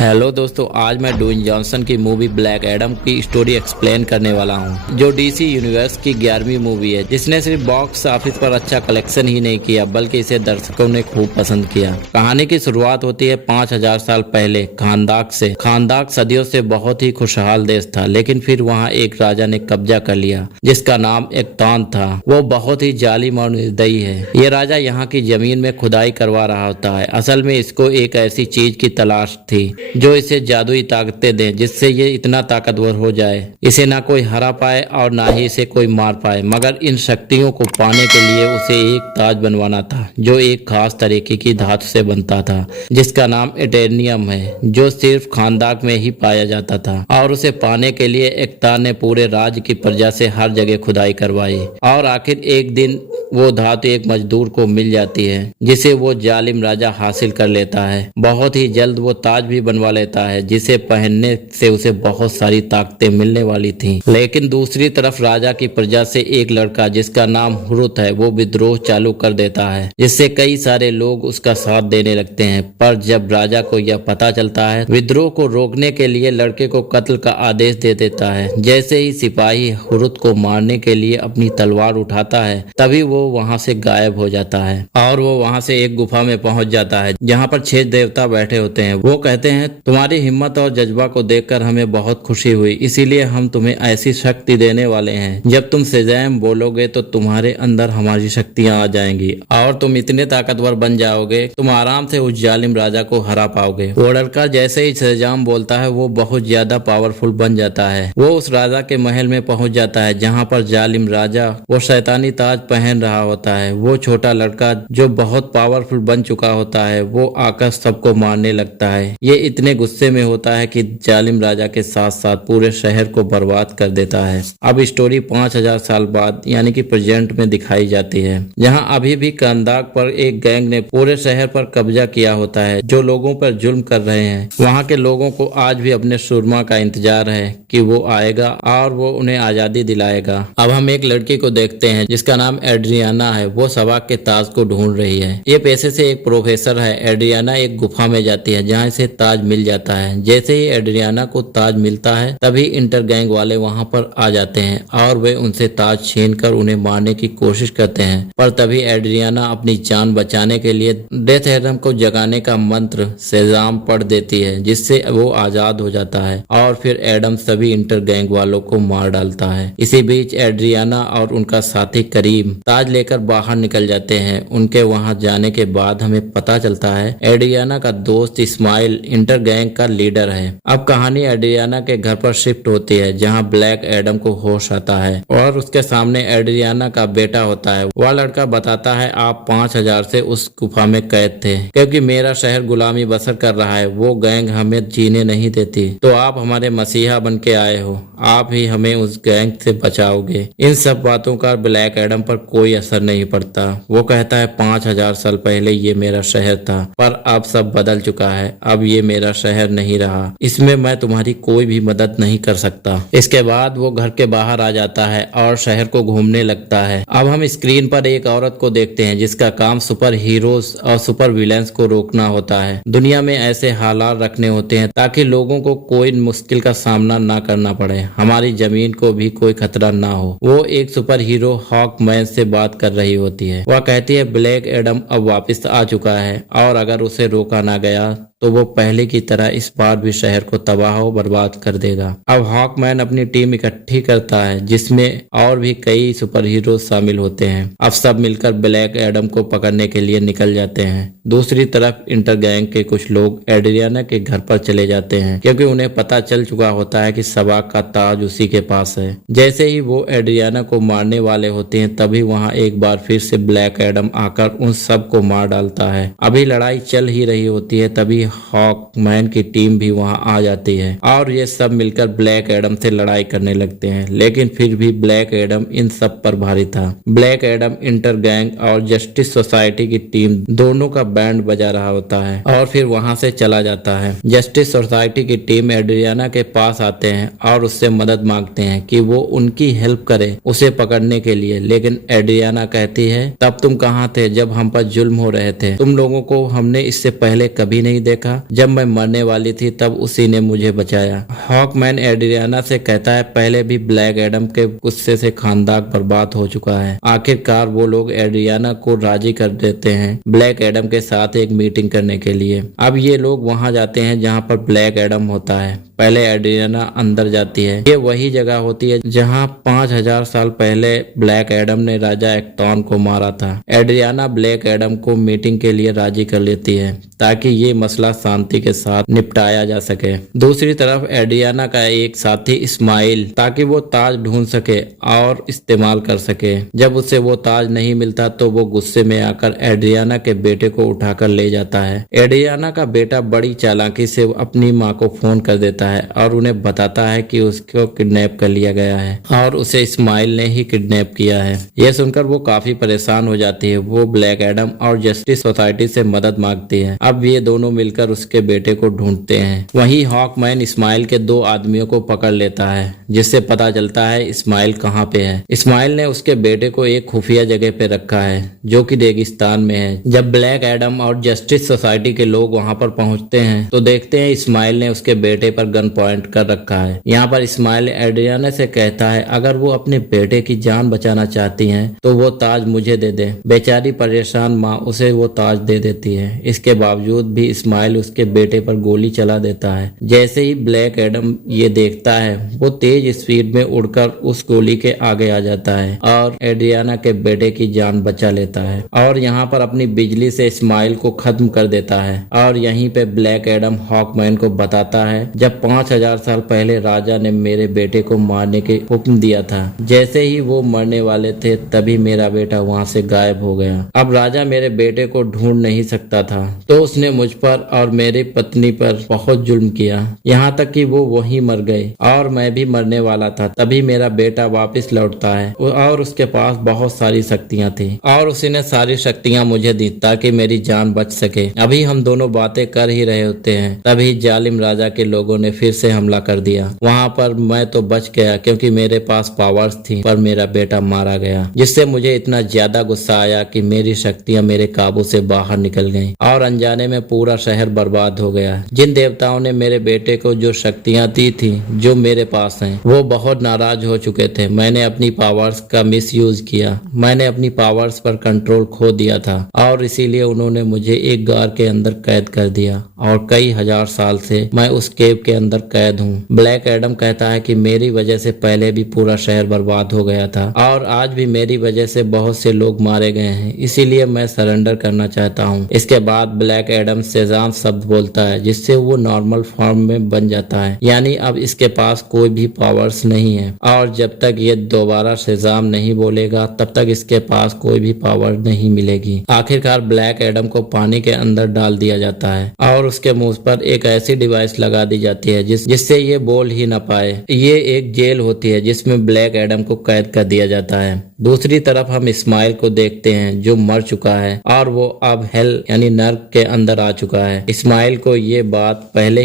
Hello दोस्तों, आज मैं ड्वेन जॉनसन की मूवी ब्लैक एडम की स्टोरी एक्सप्लेन करने वाला हूं, जो डीसी यूनिवर्स की 11वीं मूवी है, जिसने सिर्फ बॉक्स ऑफिस पर अच्छा कलेक्शन ही नहीं किया बल्कि इसे दर्शकों ने खूब पसंद किया। कहानी की शुरुआत होती है 5000 साल पहले खानदाक से। खानदाक सदियों से बहुत ही खुशहाल देश था, लेकिन फिर वहाँ एक राजा ने कब्जा कर लिया जिसका नाम एक्तान था। वो बहुत ही जालिम और निर्दयी है। ये राजा यहाँ की जमीन में खुदाई करवा रहा होता है। असल में इसको एक ऐसी चीज की तलाश थी जो इसे जादुई ताकतें दे, जिससे ये इतना ताकतवर हो जाए इसे ना कोई हरा पाए और ना ही इसे कोई मार पाए। मगर इन शक्तियों को पाने के लिए उसे एक ताज बनवाना था, जो एक खास तरीके की धातु से बनता था, जिसका नाम एटेनियम है, जो सिर्फ खानदाक में ही पाया जाता था। और उसे पाने के लिए एक्तान ने पूरे राज्य की प्रजा से हर जगह खुदाई करवाई और आखिर एक दिन वो धातु एक मजदूर को मिल जाती है, जिसे वो जालिम राजा हासिल कर लेता है। बहुत ही जल्द वो ताज भी बनवा लेता है, जिसे पहनने से उसे बहुत सारी ताकतें मिलने वाली थीं। लेकिन दूसरी तरफ राजा की प्रजा से एक लड़का जिसका नाम हुरुत है, वो विद्रोह चालू कर देता है, जिससे कई सारे लोग उसका साथ देने लगते हैं। पर जब राजा को यह पता चलता है, विद्रोह को रोकने के लिए लड़के को कत्ल का आदेश दे देता है। जैसे ही सिपाही हुरुत को मारने के लिए अपनी तलवार उठाता है, तभी वो वहां से गायब हो जाता है और वो वहां से एक गुफा में पहुंच जाता है, जहां पर 6 देवता बैठे होते हैं। वो कहते हैं, तुम्हारी हिम्मत और जज्बा को देखकर हमें बहुत खुशी हुई, इसीलिए हम तुम्हें ऐसी शक्ति देने वाले हैं। जब तुम सेजैम बोलोगे तो तुम्हारे अंदर हमारी शक्तियां आ जाएंगी और तुम इतने ताकतवर बन जाओगे, तुम आराम से उस जालिम राजा को हरा पाओगे। वो लड़का जैसे ही सेजाम बोलता है, वो बहुत ज्यादा पावरफुल बन जाता है। वो उस राजा के महल में पहुंच जाता है, जहाँ पर जालिम राजा वो शैतानी ताज पहन रहा होता है। वो छोटा लड़का जो बहुत पावरफुल बन चुका होता है, वो आकर सबको मारने लगता है। ये इतने गुस्से में होता है कि जालिम राजा के साथ साथ पूरे शहर को बर्बाद कर देता है। अब स्टोरी 5000 साल बाद यानी कि प्रेजेंट में दिखाई जाती है, जहां अभी भी खानदाक पर एक गैंग ने पूरे शहर पर कब्जा किया होता है, जो लोगों पर जुल्म कर रहे हैं। वहां के लोगों को आज भी अपने सुरमा का इंतजार है कि वो आएगा और वो उन्हें आजादी दिलाएगा। अब हम एक लड़की को देखते हैं जिसका नाम एड्रियाना है। वो सबाक के ताज को ढूंढ रही है। ये पेशे से एक प्रोफेसर है। एड्रियाना एक गुफा में जाती है, जहाँ इसे ताज मिल जाता है। जैसे ही एड्रियाना को ताज मिलता है, तभी इंटर गैंग वाले वहां पर आ जाते हैं और वे उनसे ताज छीनकर उन्हें मारने की कोशिश करते हैं। पर तभी एड्रियाना अपनी जान बचाने के लिए डेथ एडम को जगाने का मंत्र सेजाम पढ़ देती है, जिससे वो आजाद हो जाता है और फिर एडम सभी इंटर गैंग वालों को मार डालता है। इसी बीच एड्रियाना और उनका साथी करीम ताज लेकर बाहर निकल जाते हैं। उनके वहां जाने के बाद हमें पता चलता है एड्रियाना का दोस्त इस्माइल इंटर गैंग का लीडर है। अब कहानी एड्रियाना के घर पर शिफ्ट होती है, जहां ब्लैक एडम को होश आता है और उसके सामने एड्रियाना का बेटा होता है। वह लड़का बताता है, आप 5000 से उस गुफा में कैद थे, क्योंकि मेरा शहर गुलामी बसर कर रहा है। वो गैंग हमें जीने नहीं देती, तो आप हमारे मसीहा बन के आए हो। आप ही हमें उस गैंग से बचाओगे। इन सब बातों का ब्लैक एडम पर कोई असर नहीं पड़ता। वो कहता है, 5000 साल पहले ये मेरा शहर था, पर अब सब बदल चुका है। अब ये मेरा शहर नहीं रहा, इसमें मैं तुम्हारी कोई भी मदद नहीं कर सकता। इसके बाद वो घर के बाहर आ जाता है और शहर को घूमने लगता है। अब हम स्क्रीन पर एक औरत को देखते हैं जिसका काम सुपर हीरोज और सुपर विलेंस को रोकना होता है। दुनिया में ऐसे हालात रखने होते हैं ताकि लोगों को कोई मुश्किल का सामना ना करना पड़े, हमारी जमीन को भी कोई खतरा ना हो। वो एक सुपर हीरो हॉकमैन से बात कर रही होती है। वह कहती है, ब्लैक एडम अब वापस आ चुका है और अगर उसे रोका ना गया तो वो पहले की तरह इस बार भी शहर को तबाह और बर्बाद कर देगा। अब हॉकमैन अपनी टीम इकट्ठी करता है, जिसमें और भी कई सुपर हीरो शामिल होते हैं। अब सब मिलकर ब्लैक एडम को पकड़ने के लिए निकल जाते हैं। दूसरी तरफ इंटर गैंग के कुछ लोग एड्रियाना के घर पर चले जाते हैं, क्योंकि उन्हें पता चल चुका होता है कि सबाक का ताज उसी के पास है। जैसे ही वो एड्रियाना को मारने वाले होते हैं, तभी वहाँ एक बार फिर से ब्लैक एडम आकर उन सब को मार डालता है। अभी लड़ाई चल ही रही होती है, तभी हॉकमैन की टीम भी वहां आ जाती है और ये सब मिलकर ब्लैक एडम से लड़ाई करने लगते हैं। लेकिन फिर भी ब्लैक एडम इन सब पर भारी था। ब्लैक एडम इंटर गैंग और जस्टिस सोसाइटी की टीम दोनों का बैंड बजा रहा होता है और फिर वहां से चला जाता है। जस्टिस सोसाइटी की टीम एड्रियाना के पास आते हैं और उससे मदद मांगते हैं कि वो उनकी हेल्प करे उसे पकड़ने के लिए। लेकिन एड्रियाना कहती है, तब तुम कहाँ थे जब हम पर जुल्म हो रहे थे? तुम लोगों को हमने इससे पहले कभी नहीं देखा। देखा, जब मैं मरने वाली थी तब उसी ने मुझे बचाया। हॉकमैन एड्रियाना से कहता है पहले भी ब्लैक एडम के गुस्से से खानदान बर्बाद हो चुका है। आखिरकार वो लोग एड्रियाना को राजी कर देते हैं ब्लैक एडम के साथ एक मीटिंग करने के लिए। अब ये लोग वहां जाते हैं जहां पर ब्लैक एडम होता है। पहले एड्रियाना अंदर जाती है। ये वही जगह होती है जहां 5000 साल पहले ब्लैक एडम ने राजा एक्टॉन को मारा था। एड्रियाना ब्लैक एडम को मीटिंग के लिए राजी कर लेती है ताकि ये मसला शांति के साथ निपटाया जा सके। दूसरी तरफ एड्रियाना का एक साथी इस्माइल, ताकि वो ताज ढूंढ सके और इस्तेमाल कर सके। जब उसे वो ताज नहीं मिलता तो वो गुस्से में आकर एड्रियाना के बेटे को उठाकर ले जाता है। एड्रियाना का बेटा बड़ी चालाकी से अपनी माँ को फोन कर देता है और उन्हें बताता है कि उसको किडनैप कर लिया गया है और उसे इस्माइल ने ही किडनैप किया है। यह सुनकर वो काफी परेशान हो जाती है। वो ब्लैक एडम और जस्टिस सोसाइटी से मदद मांगती है। अब ये दोनों मिलकर उसके बेटे को ढूंढते हैं। वहीं हॉकमैन इस्माइल के 2 आदमियों को पकड़ लेता है, जिससे पता चलता है इस्माइल कहाँ पे है। इस्माइल ने उसके बेटे को एक खुफिया जगह पे रखा है जो कि रेगिस्तान में है। जब ब्लैक एडम और जस्टिस सोसाइटी के लोग वहां पर पहुंचते हैं तो देखते हैं इस्माइल ने उसके बेटे पर गन पॉइंट कर रखा है। यहाँ पर इस्माइल एड्रियाना से कहता है अगर वो अपने बेटे की जान बचाना चाहती हैं तो वो ताज मुझे दे दे। बेचारी परेशान माँ उसे वो ताज दे देती है। इसके बावजूद भी इस्माइल उसके बेटे पर गोली चला देता है। जैसे ही ब्लैक एडम ये देखता है वो तेज स्पीड में उड़कर उस गोली के आगे आ जाता है और एड्रियाना के बेटे की जान बचा लेता है और यहाँ पर अपनी बिजली से इस्माइल को खत्म कर देता है। और यहीं पे ब्लैक एडम हॉकमैन को बताता है जब 5000 साल पहले राजा ने मेरे बेटे को मारने के हुक्म दिया था। जैसे ही वो मरने वाले थे तभी मेरा बेटा वहाँ से गायब हो गया। अब राजा मेरे बेटे को ढूंढ नहीं सकता था तो उसने मुझ पर और मेरी पत्नी पर बहुत जुल्म किया, यहाँ तक कि वो वहीं मर गए और मैं भी मरने वाला था। तभी मेरा बेटा वापस लौटता है और उसके पास बहुत सारी शक्तियाँ थी और उसने सारी शक्तियाँ मुझे दी ताकि मेरी जान बच सके। अभी हम दोनों बातें कर ही रहे होते हैं तभी जालिम राजा के लोगों ने फिर से हमला कर दिया। वहाँ पर मैं तो बच गया क्योंकि मेरे पास पावर्स थी, पर मेरा बेटा मारा गया, जिससे मुझे इतना ज्यादा गुस्सा आया कि मेरी शक्तियाँ मेरे काबू से बाहर निकल गईं और अनजाने में पूरा शहर बर्बाद हो गया। जिन देवताओं ने मेरे बेटे को जो शक्तियाँ दी थी जो मेरे पास हैं, वो बहुत नाराज हो चुके थे। मैंने अपनी पावर्स का मिसयूज किया, मैंने अपनी पावर्स पर कंट्रोल खो दिया था और इसीलिए उन्होंने मुझे एक गार के अंदर कैद कर दिया और कई हजार साल से मैं उस केव के अंदर कैद हूँ। ब्लैक एडम कहता है कि मेरी वजह से पहले भी पूरा शहर बर्बाद हो गया था और आज भी मेरी वजह से बहुत से लोग मारे गए हैं, इसीलिए मैं सरेंडर करना चाहता हूँ। इसके बाद ब्लैक एडम सेजान शब्द बोलता है जिससे वो नॉर्मल फॉर्म में बन जाता है, यानी अब इसके पास कोई भी पावर्स नहीं है और जब तक ये दोबारा सेजाम नहीं बोलेगा तब तक इसके पास कोई भी पावर नहीं मिलेगी। आखिरकार ब्लैक एडम को पानी के अंदर डाल दिया जाता है और उसके मुंह पर एक ऐसी डिवाइस लगा दी जाती है जिससे ये बोल ही ना पाए। ये एक जेल होती है जिसमें ब्लैक एडम को कैद कर दिया जाता है। दूसरी तरफ हम इस्माइल को देखते हैं जो मर चुका है और वो अब हेल यानी नर्क के अंदर आ चुका है। इस्माइल को ये बात पहले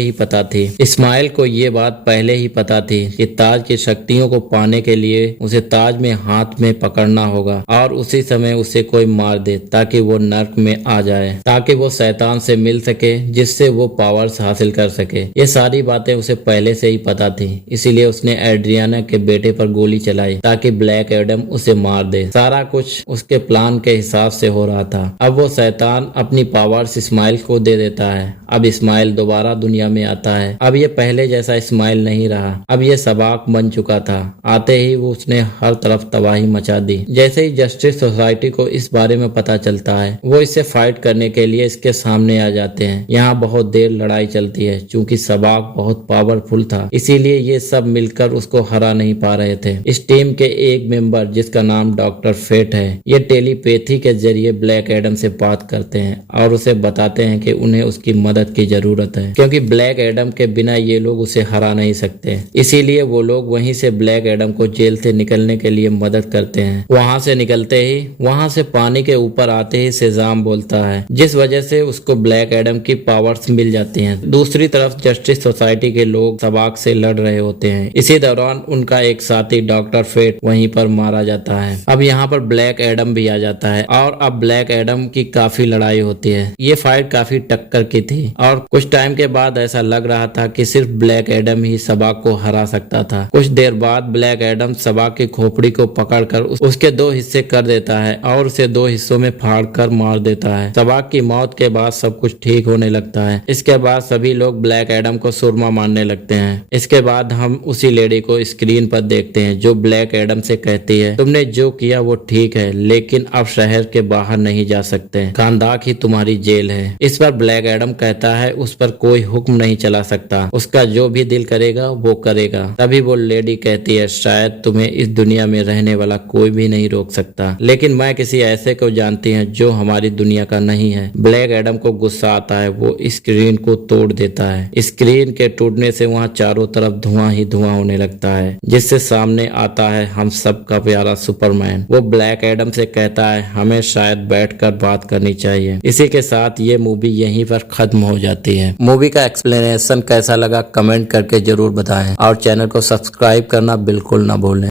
ही पता थी कि ताज की शक्तियों को पाने के लिए उसे ताज में हाथ में पकड़ना होगा और उसी समय उसे कोई मार दे ताकि वो नर्क में आ जाए, ताकि वो शैतान से मिल सके जिससे वो पावर्स हासिल कर सके। ये सारी बातें उसे पहले से ही पता थी, इसीलिए उसने एड्रियाना के बेटे पर गोली चलाई ताकि ब्लैक एडम उसे मार दे। सारा कुछ उसके प्लान के हिसाब से हो रहा था। अब वो शैतान अपनी पावर्स इस्माइल को दे देता है। अब इस्माइल दोबारा दुनिया में आता है। अब ये पहले जैसा इस्माइल नहीं रहा, अब ये सबाक बन चुका था। आते ही वो उसने हर तरफ तबाही मचा दी। जैसे ही जस्टिस सोसाइटी को इस बारे में पता चलता है वो इससे फाइट करने के लिए इसके सामने आ जाते हैं। यहाँ बहुत देर लड़ाई चलती है। चूंकि सबाक बहुत पावरफुल था इसीलिए ये सब मिलकर उसको हरा नहीं पा रहे थे। इस टीम के एक मेंबर जिसका नाम डॉक्टर फेट है, ये टेलीपैथी के जरिए ब्लैक एडम से बात करते हैं और उसे बताते हैं कि उन्हें उसकी मदद की जरूरत है क्योंकि ब्लैक एडम के बिना ये लोग उसे हरा नहीं सकते। इसीलिए वो लोग वहीं से ब्लैक एडम को जेल से निकलने के लिए मदद करते हैं। वहां से निकलते ही वहां से पानी के ऊपर आते ही सेजाम बोलता है, जिस वजह से उसको ब्लैक एडम की पावर्स मिल जाती हैं। दूसरी तरफ जस्टिस सोसाइटी के लोग सबाक से लड़ रहे होते हैं। इसी दौरान उनका एक साथी डॉक्टर फेट वहीं पर मारा जाता है। अब यहाँ पर ब्लैक एडम भी आ जाता है और अब ब्लैक एडम की काफी लड़ाई होती है। ये फाइट काफी टक्कर की थी और कुछ टाइम के बाद ऐसा लग रहा था कि सिर्फ ब्लैक एडम ही सबाक को हरा सकता था। कुछ देर बाद ब्लैक एडम सबाक की खोपड़ी को पकड़कर उसके 2 हिस्से कर देता है और उसे 2 हिस्सों में फाड़कर मार देता है। सबाक की मौत के बाद सब कुछ ठीक होने लगता है। इसके बाद सभी लोग ब्लैक एडम को सुरमा मारने लगते हैं। इसके बाद हम उसी लेडी को स्क्रीन पर देखते हैं जो ब्लैक एडम से कहती है, तुमने जो किया वो ठीक है, लेकिन अब शहर के बाहर नहीं जा सकते, खानदाक ही तुम्हारी जेल है। इस पर ब्लैक एडम कहता है उस पर कोई हुक्म नहीं चला सकता, उसका जो भी दिल करेगा वो करेगा। तभी वो लेडी कहती है, शायद तुम्हें इस दुनिया में रहने वाला कोई भी नहीं रोक सकता, लेकिन मैं किसी ऐसे को जानती हूँ जो हमारी दुनिया का नहीं है। ब्लैक एडम को गुस्सा आता है, वो स्क्रीन को तोड़ देता है। स्क्रीन के टूटने से वहाँ चारों तरफ धुआं ही धुआं होने लगता है, जिससे सामने आता है हम सब का प्यारा सुपरमैन। वो ब्लैक एडम से कहता है हमें शायद बैठकर बात करनी चाहिए। इसी के साथ ये मूवी यहीं पर खत्म हो जाती है। मूवी का एक्सप्लेनेशन कैसा लगा कमेंट करके जरूर बताएं और चैनल को सब्सक्राइब करना बिल्कुल ना भूलें।